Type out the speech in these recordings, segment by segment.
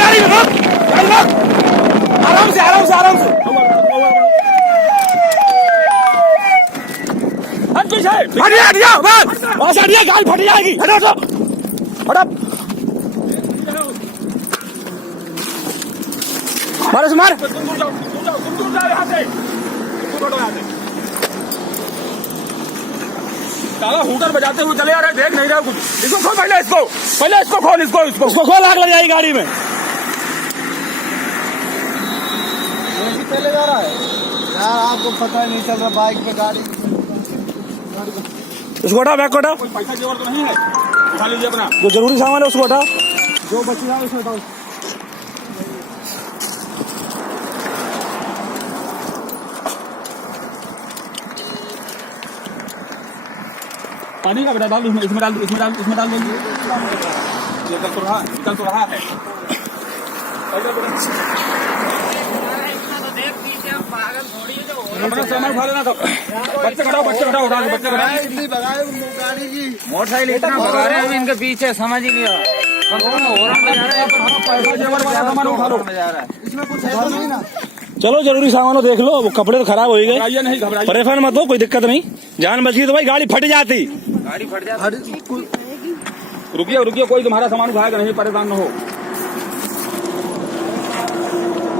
गाड़ी में आराम से आराम से आराम से हटिया हटिया बस हटिया गाड़ी फट जाएगी हटो हटो मारो से मार साला हूटर बजाते हुए चले आ रहे देख नहीं रहे कुछ इसको खोल पहले इसको खोल इसको खोल आग लग जाएगी गाड़ी में चले जा रहा है यार आपको पता ही नहीं चल रहा बाइक पे गाड़ी उसको हटा बैग को हटा कोई पैसा की जरूरत नहीं है उठा लीजिए अपना जो जरूरी सामान है उसको हटा जो बची है उसमें डाल पानी का बेटा डाल इसमें डाल दीजिए ये चल तो रहा है अपना सामान उठा लेना बच्चे खड़ा उठा बच्चे खड़ा इतनी भगाए गाड़ी की मोटरसाइकिल इतना भगा रहे हैं इनके पीछे समझ ही नहीं आ सामान उठा लो इसमें कुछ है तो नहीं ना चलो जरूरी सामान हो देख लो वो कपड़े तो खराब हो ही गए घबराइए नहीं घबराइए परेशान मत हो कोई दिक्कत नहीं जान बच गई तो भाई गाड़ी फट जाती गाड़ी फट जाती रुकिए कोई तुम्हारा सामान उठाएगा नहीं परेशान न हो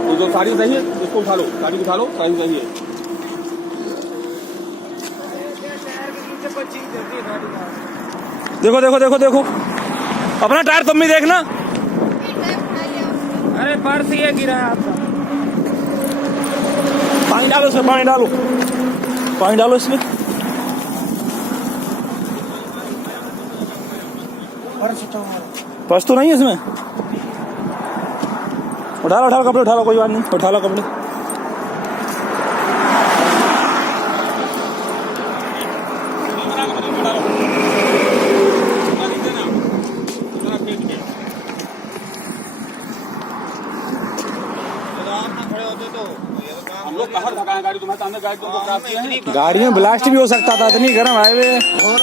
तो जो साड़ी सही है इसको उठा लो साड़ी उठा लो साड़ी सही है देखो देखो देखो देखो अपना टायर तुम भी देखना अरे पर्स ये गिरा है आपका पानी डालो इसमें पानी डालो इसमें पर्स तो नहीं है इसमें उठा लो कपड़े उठा लो कोई बात नहीं उठा लो कपड़े हम लोग बाहर भगाए गाड़ी तुम्हारे सामने गाड़ी तुमको गाड़ी में ब्लास्ट भी हो सकता था इतनी गर्म हाईवे